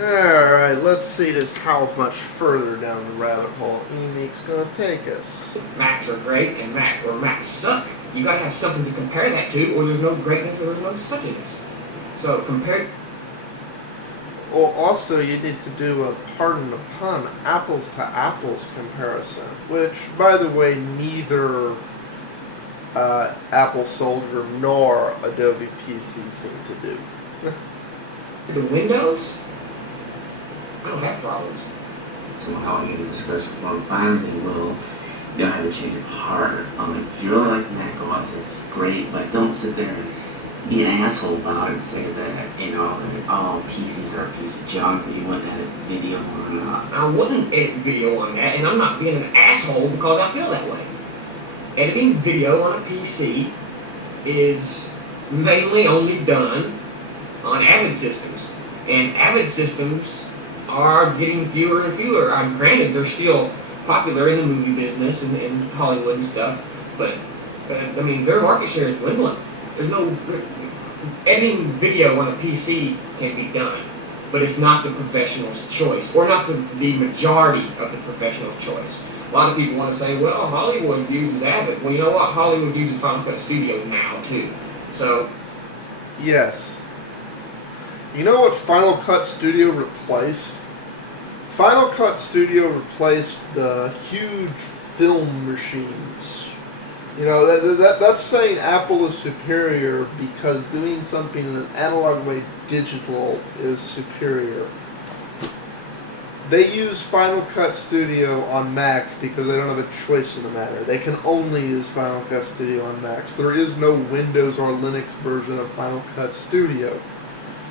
Alright, let's see just how much further down the rabbit hole Emeek's gonna take us. Macs are great and Macs suck. You gotta have something to compare that to, or there's no greatness or there's no suckiness. So compare. Well, also you need to do a, pardon the pun, apples to apples comparison, which, by the way, neither AppleSoldier nor Adobe PC seem to do. The Windows, I don't have problems. So how you discuss well, finally they will. You don't have to change it hard. If you really like Mac OS, it's great, but don't sit there and be an asshole about it and say that, you know, that all PCs are a piece of junk, that you wouldn't edit video on that. I wouldn't edit video on that, and I'm not being an asshole because I feel that way. Editing video on a PC is mainly only done on Avid systems, and Avid systems are getting fewer and fewer. Granted, they're still popular in the movie business and in Hollywood and stuff, but I mean, their market share is dwindling. There's no editing video on a PC can be done, but it's not the professional's choice, or not the majority of the professional's choice. A lot of people want to say, well, Hollywood uses Avid. Well, you know what? Hollywood uses Final Cut Studio now too. So, yes. You know what Final Cut Studio replaced? Final Cut Studio replaced the huge film machines. You know, that's saying Apple is superior because doing something in an analog way digital is superior. They use Final Cut Studio on Macs because they don't have a choice in the matter. They can only use Final Cut Studio on Macs. There is no Windows or Linux version of Final Cut Studio.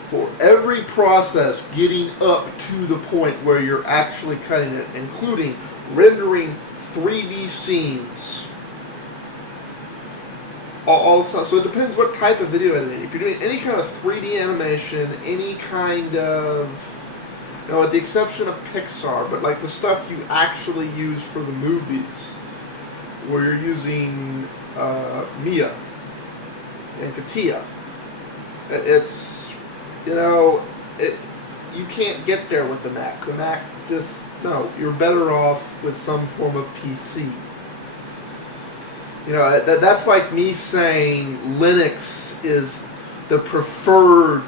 For every process getting up to the point where you're actually cutting it, including rendering 3D scenes, all the stuff. So it depends what type of video editing. If you're doing any kind of 3D animation, any kind of, you know, with the exception of Pixar, but like the stuff you actually use for the movies, where you're using Mia and Catia, it's, you know, you can't get there with the Mac. The Mac just, no, you're better off with some form of PC. You know, that's like me saying Linux is the preferred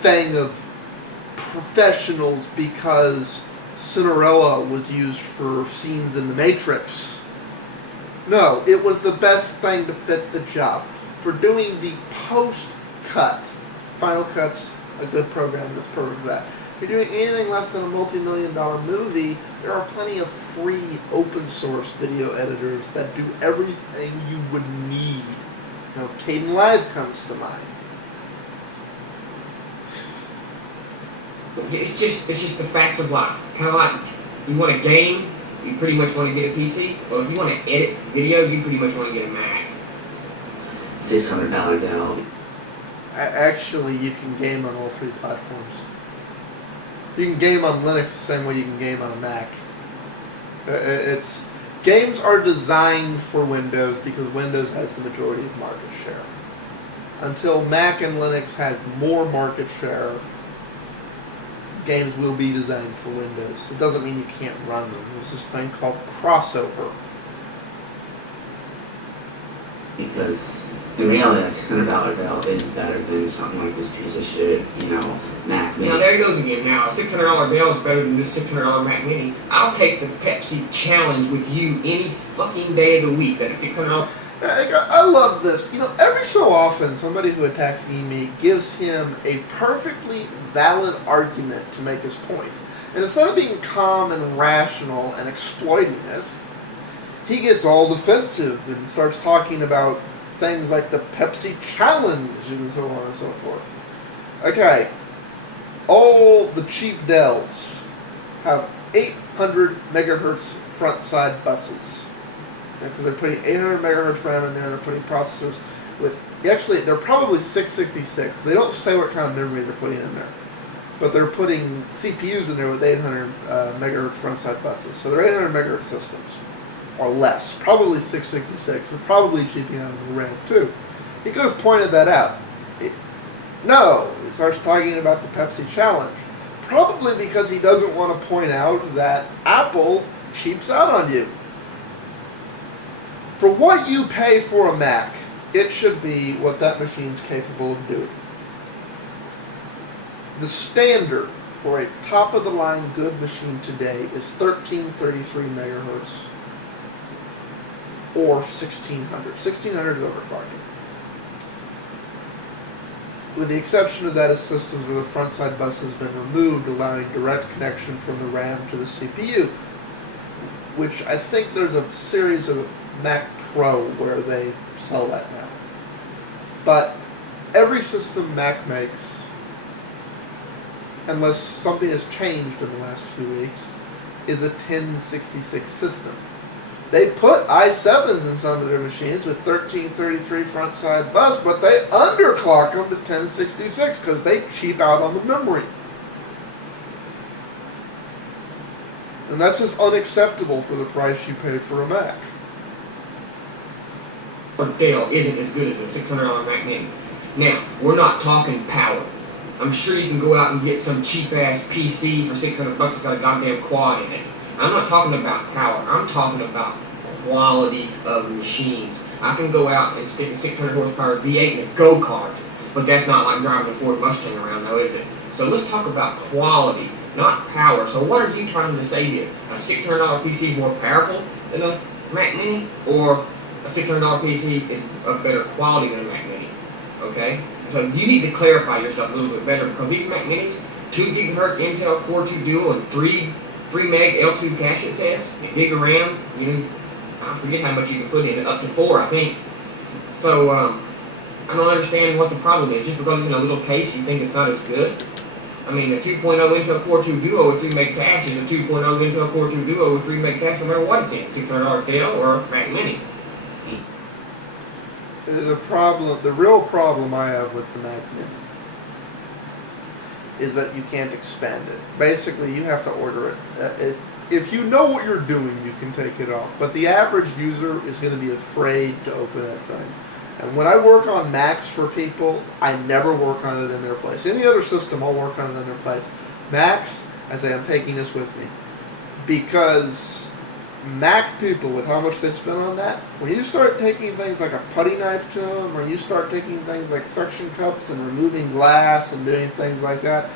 thing of professionals because Cinderella was used for scenes in The Matrix. No, it was the best thing to fit the job. For doing the post-cut, Final Cut's a good program that's perfect for that. If you're doing anything less than a multi-million-dollar movie, there are plenty of free open-source video editors that do everything you would need. You know, Kdenlive comes to mind. it's just the facts of life. Kind of like, you want a game, you pretty much want to get a PC. Or if you want to edit video, you pretty much want to get a Mac. $600 Dell. Actually, you can game on all three platforms. You can game on Linux the same way you can game on a Mac. Games are designed for Windows because Windows has the majority of market share. Until Mac and Linux has more market share, games will be designed for Windows. It doesn't mean you can't run them. There's this thing called crossover. Because in reality, that $600 Dell is better than something like this piece of shit, you know, Mac Mini. Now there it goes again. Now a $600 Dell is better than this $600 Mac Mini. I'll take the Pepsi challenge with you any fucking day of the week. That $600. I love this. You know, every so often, somebody who attacks Emeek gives him a perfectly valid argument to make his point. And instead of being calm and rational and exploiting it, he gets all defensive and starts talking about things like the Pepsi challenge and so on and so forth. Okay, all the cheap Dells have 800 megahertz front side buses. Because they're putting 800 megahertz RAM in there, and they're putting processors with, actually, they're probably 666. They don't say what kind of memory they're putting in there. But they're putting CPUs in there with 800 megahertz front side buses. So they're 800 megahertz systems, or less. Probably 666, and probably cheaping out of the RAM too. He could have pointed that out. No, he starts talking about the Pepsi challenge. Probably because he doesn't want to point out that Apple cheaps out on you. For what you pay for a Mac, it should be what that machine's capable of doing. The standard for a top-of-the-line good machine today is 1333 megahertz or 1600. 1600 is overclocking. With the exception of that of systems where the front side bus has been removed, allowing direct connection from the RAM to the CPU, which I think there's a series of Mac Pro where they sell that now. But every system Mac makes, unless something has changed in the last few weeks, is a 1066 system. They put i7s in some of their machines with 1333 front side bus, but they underclock them to 1066 because they cheap out on the memory. And that's just unacceptable for the price you pay for a Mac. Dell isn't as good as a $600 Mac Mini. Now, we're not talking power. I'm sure you can go out and get some cheap-ass PC for $600 that's got a goddamn quad in it. I'm not talking about power. I'm talking about quality of machines. I can go out and stick a 600 horsepower V8 in a go-kart, but that's not like driving a Ford Mustang around, though, is it? So let's talk about quality, not power. So what are you trying to say here? A $600 PC is more powerful than a Mac Mini, or a $600 PC is of better quality than a Mac Mini? Okay? So you need to clarify yourself a little bit better, because these Mac Minis, 2 gigahertz Intel Core 2 Duo and 3 meg L2 cache, it says, a gig of RAM, you know, I forget how much you can put in it, up to 4, I think. So, I don't understand what the problem is. Just because it's in a little case, you think it's not as good? I mean, a 2.0 Intel Core 2 Duo with 3 meg cache is a 2.0 Intel Core 2 Duo with 3 meg cache, no matter what it's in, $600 Dell or Mac Mini. The real problem I have with the Mac Mini is that you can't expand it. Basically, you have to order it. If you know what you're doing, you can take it off. But the average user is going to be afraid to open that thing. And when I work on Macs for people, I never work on it in their place. Any other system, I'll work on it in their place. Macs, I say I'm taking this with me. Because Mac people, with how much they spend on that, when you start taking things like a putty knife to them, or you start taking things like suction cups and removing glass and doing things like that,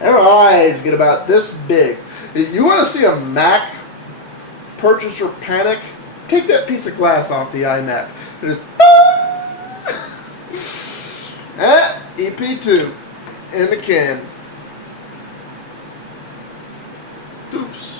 their eyes get about this big. You want to see a Mac purchaser panic? Take that piece of glass off the iMac. It is EP2 in the can. Oops.